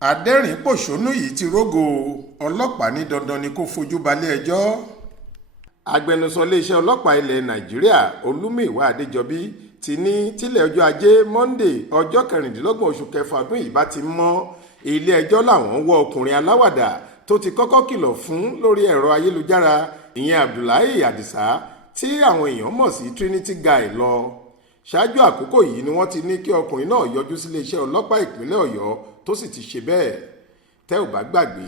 Adẹrin-In yìí ti Rogo ọlọ́pàá ní dandan ni kó fojú Bale-Ẹjọ. Agbẹnusọ iléeṣẹ́ ọlọ́pàá ilẹ̀ Nàìjíríà Olúmíìwá Adéjọbí ti ní tílẹ̀ ọjọ́ ajé Monday ọjọ́ 26 oṣù kẹfà ọdún yìí bá ti mọ́ ilé ẹjọ́ làwọn wọ́ ọkùnrin aláwàdà tó ti kọ́kọ́ kìlọ̀ fún lórí ẹ̀rọ ayélujára ìyẹn Abdullahi Adisa tí àwọn èèyàn mọ̀ sí Trinity Guy lọ. Ṣáájú àkókò yìí ni wọ́n ti ní kí ọkùnrin náà yọjú sí iléeṣẹ́ ọlọ́pàá ìpínlẹ̀ Ọ̀yọ́ tó sì ti ṣe bẹ́ẹ̀. Tẹ́ ò bá gbàgbé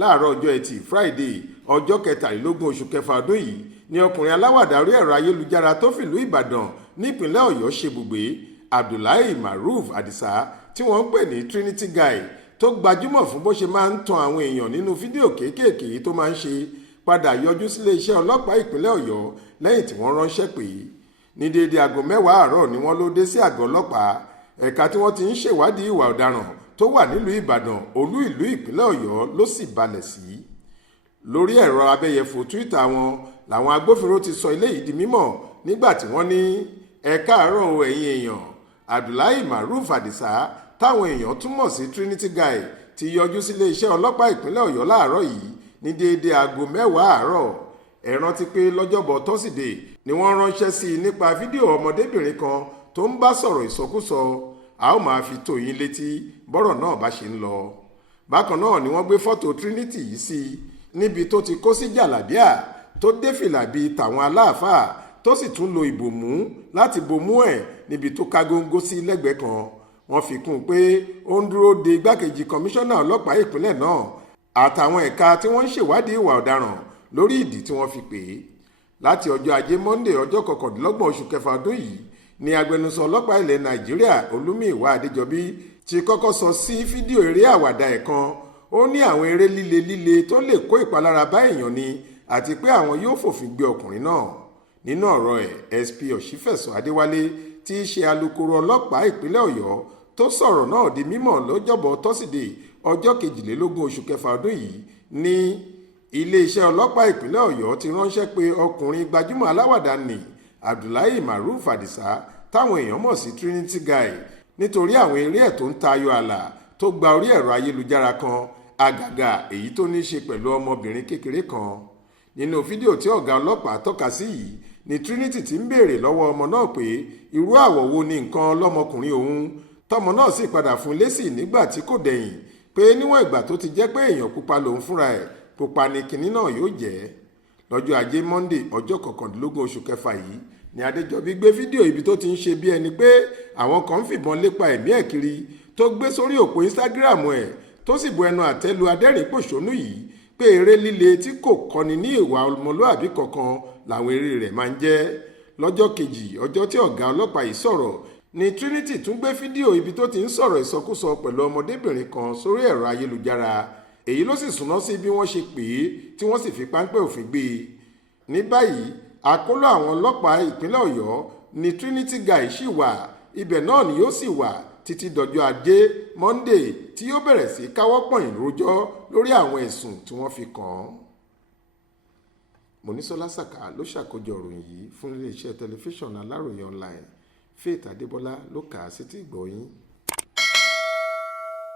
láàárọ̀ ọjọ́ ẹtì Friday ọjọ́ 23 oṣù kẹfà ọdún yìí ni ọkùnrin aláwàdà orí ẹ̀rọ ayélujára tó fìlú Ìbàdàn nípínlẹ̀ Ọ̀yọ́ ṣe bùgbé Abdullahi Maruf Adisa tí wọ́n ń pè ní Trinity Guy tó gbajúmọ̀ fún bó ṣe máa ń tan àwọn èèyàn nínú fídíò kéékèèké tó máa ń ṣe padà yọjú sí iléeṣẹ́ ọlọ́pàá ìpínlẹ̀ Ọ̀yọ́ lẹ́yìn tí wọ́n ránṣẹ́ pé ní déédéé aago 10 àárọ̀ ni wọ́n ló dé sí àgọ́ ọlọ́pàá ẹ̀ka tí wọ́n ti ń ṣèwádìí ìwà ọ̀daràn tó wà nílùú Ìbàdàn olú ìlú ìpínlẹ̀ Ọ̀yọ́ ló sì balẹ̀ sí. Lórí ẹ̀rọ abẹ́yẹfò Twitter wọn làwọn agbófinró ti sọ eléyìí di mímọ̀ nígbà tí wọ́n ní ẹ káàárọ̀ o ẹ̀yin èèyàn Abdullahi Maruf Adisa táwọn èèyàn túmọ̀ sí Trinity Guy ti yọjú sí iléeṣẹ́ ọlọ́pàá ìpínlẹ̀ Ọ̀yọ́ láàárọ̀ yìí ní déédéé aago 10 àárọ̀. Ẹ rántí pé lọ́jọ́bọ̀ tọ́sídẹ̀ẹ́ ni wọ́n ránṣẹ́ sí i nípa fídíò ọmọdébìnrin kan tó ń bá sọ̀rọ̀ ìsọkúsọ. A ó máa fi tó yín létí bọ́rọ̀ náà bá ṣe ń lọ. Bákan náà ni wọ́n gbé fọ́tò Trinity yìí sí i níbi tó ti kó sí jàlábíà tó dé fìlà bíi tàwọn aláàfáà tó sì tún lo ìbòmú láti bomú ẹ̀ níbi tó ká góńgó sí lẹ́gbẹ̀ẹ́ kan. Wọ́n fi kún un pé ó ń dúró de igbákejì kọmíṣánná ọlọ́pàá ìpínlẹ̀ náà àtàwọn ẹ̀ka tí wọ́n ń ṣèwádìí ìwà ọ̀daràn lórí ìdí tí wọ́n fi pè é. Láti ọjọ́ ajé Monday ọjọ́ 29 oṣù kẹfà ọdún yìí ni agbẹnusọ ọlọ́pàá ilẹ̀ Nàìjíríà Olúmíìwá Adéjọbí ti kọ́kọ́ sọ sí fídíò eré àwàdà ẹ̀ kan. Ó ní àwọn eré líle tó lè kó ìpalára bá èèyàn ni àti pé àwọn yóò fòfin gbé ọkùnrin náà. Nínú ọ̀rọ̀ ẹ̀ SP Ọ̀ṣífẹ̀sọ Adéwálé tí í ṣe alukoro ọlọ́pàá ìpínlẹ̀ Ọ̀yọ́ tó sọ̀rọ̀ náà di mímọ̀ lọ́jọ́bọ̀ tọ́sídẹ̀ẹ́ ọjọ́ 22 oṣù kẹfà ọdún yìí ní iléeṣẹ́ ọlọ́pàá ìpínlẹ̀ Ọ̀yọ́ ti ránṣẹ́ pé ọkùnrin gbajúmọ̀ aláwàdà ní Abdullahi Maruf Adisa táwọn èèyàn mọ̀ sí Trinity Guy nítorí àwọn eré ẹ̀ tó ń tayọ ààlà tó gba orí ẹ̀rọ ayélujára kan àgàgà èyí tó ní í ṣe pẹ̀lú ọmọbìnrin kékeré kan. Nínú fídíò tí ọ̀gá ọlọ́pàá tọ́ka sí yìí ni Trinity ti ń béèrè lọ́wọ́ ọmọ náà pé irú àwọ̀ wo ni nǹkan lọ́mọkùnrin òun tọmọ náà sì padà fún lésì nígbà tí kò dẹ̀yìn pé níwọ̀n ìgbà tó ti jẹ́ pé èèyàn pupa lòun fúnra ẹ̀ pupa ni kinní náà yóò jẹ́. Lọ́jọ́ ajé Monday ọjọ́ 29 oṣù kẹfà yìí ni Adéjọbí gbé fídíò ibi tó ti ń ṣe bí ẹni pé àwọn kan ń fìbọn lépa ẹ̀mí ẹ̀ kiri tó gbé sórí òpó Instagram ẹ̀ tó sì bu ẹnu àtẹ́ lu Adẹrin-In yìí pé eré líle tí kò kọ́ni ní ìwà ọmọlúàbí kankan làwọn eré rẹ̀ máa ń jẹ́. Lọ́jọ́ kejì ọjọ́ tí ọ̀gá ọlọ́pàá yìí sọ̀rọ̀ ni Trinity tún gbé fídíò ibi tó ti ń sọ̀rọ̀ ìsọkúsọ pẹ̀lú ọmọdébìnrin kan sórí ẹ̀rọ ayélujára. Èyí ló sì súná sí bí wọ́n ṣe pè é tí wọ́n sì fi páńpẹ́ òfin gbé e. Ní báyìí àkóló àwọn ọlọ́pàá ìpínlẹ̀ Ọ̀yọ́ ni Trinity Guy ṣì wà ibẹ̀ náà ni yóò sì wà títí dọjọ́ ajé Monday tí yóò bẹ̀rẹ̀ sí káwọ́ pọ̀nyìn rojọ́ lórí àwọn ẹ̀sùn tí wọ́n fi kàn án. Mọ́nísọ́lá Sàká ló ṣàkójọ ìròyìn yìí fún iléeṣẹ́ tẹlifíṣàn Aláròye online. Faith Adébọ́lá ló kà á sétí ìgbọ́ yín.